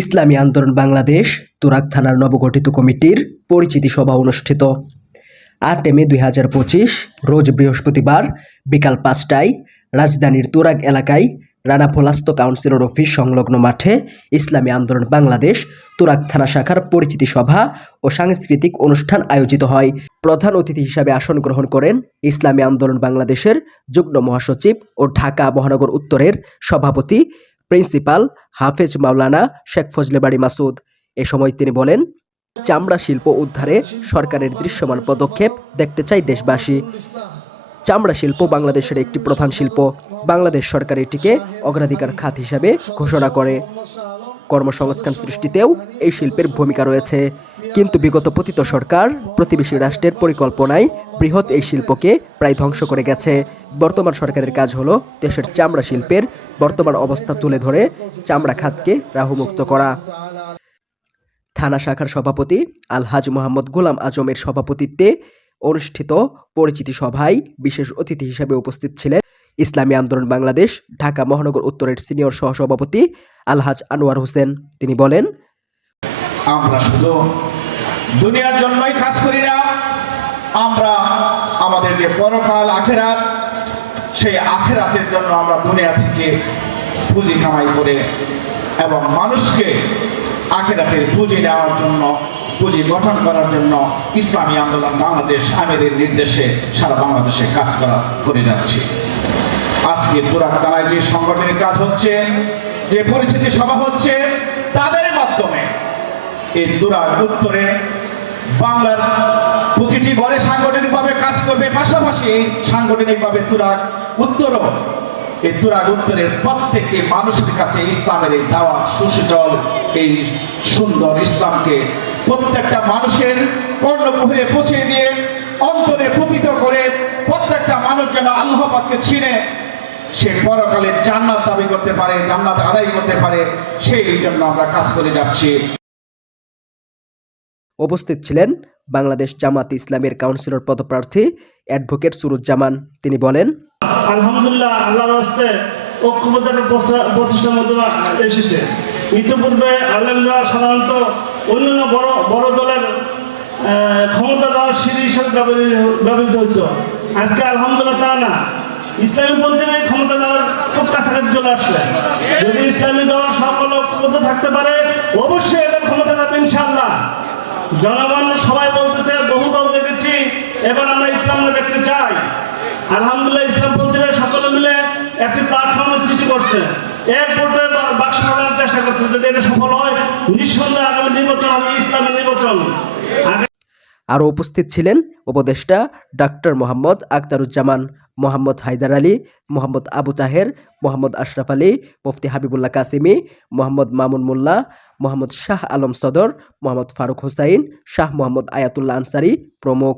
ইসলামী আন্দোলন বাংলাদেশ তুরাগ থানার নবগঠিত কমিটির পরিচিতি সভা অনুষ্ঠিত ৮ মে ২০২৫ রোজ বৃহস্পতিবার বিকাল ৫টায় রাজধানীর তুরাগ এলাকায় রানা ভোলাস্ত কাউন্সিলর অফিস সংলগ্ন মাঠে ইসলামী আন্দোলন বাংলাদেশ তুরাগ থানা শাখার পরিচিতি সভা ও সাংস্কৃতিক অনুষ্ঠান আয়োজিত হয়। প্রধান অতিথি হিসাবে আসন গ্রহণ করেন ইসলামী আন্দোলন বাংলাদেশের যুগ্ম মহাসচিব ও ঢাকা মহানগর উত্তরের সভাপতি প্রিন্সিপাল হাফেজ মাওলানা শেখ ফজলে বাড়ি মাসুদ। এ সময় তিনি বলেন, চামড়া শিল্প উদ্ধারে সরকারের দৃশ্যমান পদক্ষেপ দেখতে চাই দেশবাসী। চামড়া শিল্প বাংলাদেশের একটি প্রধান শিল্প। বাংলাদেশ সরকার এটিকে অগ্রাধিকার খাত হিসাবে ঘোষণা করে। কর্মসংস্থান সৃষ্টিতেও এই শিল্পের ভূমিকা রয়েছে, কিন্তু বিগত পতিত সরকার প্রতিবেশী রাষ্ট্রের পরিকল্পনায় বৃহৎ এই শিল্পকে প্রায় ধ্বংস করে গেছে। বর্তমান সরকারের কাজ হলো দেশের চামড়া শিল্পের বর্তমান অবস্থা তুলে ধরে চামড়া খাতকে রাহুমুক্ত করা। থানা শাখার সভাপতি আলহাজ মোহাম্মদ গোলাম আজমের সভাপতিত্বে অনুষ্ঠিত পরিচিতি সভায় বিশেষ অতিথি হিসেবে উপস্থিত ছিলেন ইসলামী আন্দোলন বাংলাদেশ ঢাকা মহানগর উত্তরের সিনিয়র সহসভাপতি আলহাজ আনোয়ার হোসেন। তিনি বলেন, আমরা শুধু দুনিয়ার জন্যই কাজ করি না, আমরা আমাদের যে পরকাল আখেরাত, সেই আখেরাতের জন্য আমরা দুনিয়া থেকে পুঁজি কামাই করে এবং মানুষকে আখেরাতের পুঁজি দেওয়ার জন্য, পুঁজি গঠন করার জন্য ইসলামী আন্দোলন বাংলাদেশ আমিরের নির্দেশে সারা বাংলাদেশে কাজ করে যাচ্ছি। আজকে তুরাগ থানায় যে সংগঠনের কাজ হচ্ছে, যে পরিস্থিতি সভা হচ্ছে, তাদের মাধ্যমে এই তুরাগ উত্তরে বাংলার প্রতিটি ঘরে সাংগঠনিকভাবে কাজ করবে, পাশাপাশি এই সাংগঠনিকভাবে তুরাগ উত্তরও, এই তুরাগ উত্তরের প্রত্যেকটি মানুষের কাছে ইসলামের এই দাওয়াত সুশীতল, এই সুন্দর ইসলামকে প্রত্যেকটা মানুষের কর্ণকুহরে পৌঁছে দিয়ে অন্তরে পতিত করে প্রত্যেকটা মানুষ যেন আল্লাহ পাককে চিনে সে পরকালে জান্নাত দাবি করতে পারে, জান্নাত আদায় করতে পারে, সেই জন্য আমরা কাজ করে যাচ্ছি। উপস্থিত ছিলেন বাংলাদেশ জামাত ইসলামের কাউন্সিলর পদপ্রার্থী অ্যাডভোকেট সুরুজ্জামান। তিনি বলেন, আলহামদুলিল্লাহ, আল্লাহর রাস্তায় ঐক্যবদ্ধতার প্রচেষ্টার মাধ্যমে এসেছে। ইতিপূর্বে আলেমরা সাধারণত অন্যান্য বড় দলের ক্ষমতা দেওয়ার সিঁড়ি হিসাবে ব্যবহৃত হইত। আজকে আলহামদুলিল্লাহ তা না, ইসলামী পন্থী ক্ষমতা দেওয়ার খুব কাছাকাছি চলে আসছে। যদি ইসলামী দল সকল ঐক্যবদ্ধ থাকতে পারে, অবশ্যই এদের ক্ষমতা দেবে ইনশাআল্লাহ। জনগণ সবাই বলতেছে, বহু দল দেখেছি, এবার আমরা ইসলামকে দেখতে চাই। আলহামদুলিল্লাহ, ইসলামপন্থীরা সকলে মিলে একটি প্ল্যাটফর্মের সৃষ্টি করছে, এক ভোটে বাক্স বানানোর চেষ্টা করছে। যদি এটা সফল হয়, নিঃসন্দেহে আগামী নির্বাচন হবে ইসলামের নির্বাচন। আরও উপস্থিত ছিলেন উপদেষ্টা ডাক্তার মোহাম্মদ আখতারুজ্জামান, মোহাম্মদ হায়দার আলী, মোহাম্মদ আবু তাহের, মোহাম্মদ আশরাফ আলী, মুফতি হাবিবুল্লাহ কাসিমি, মোহাম্মদ মামুন মোল্লা, মোহাম্মদ শাহ আলম সদর, মোহাম্মদ ফারুক হোসাইন, শাহ মোহাম্মদ আয়াতুল্লাহ আনসারি প্রমুখ।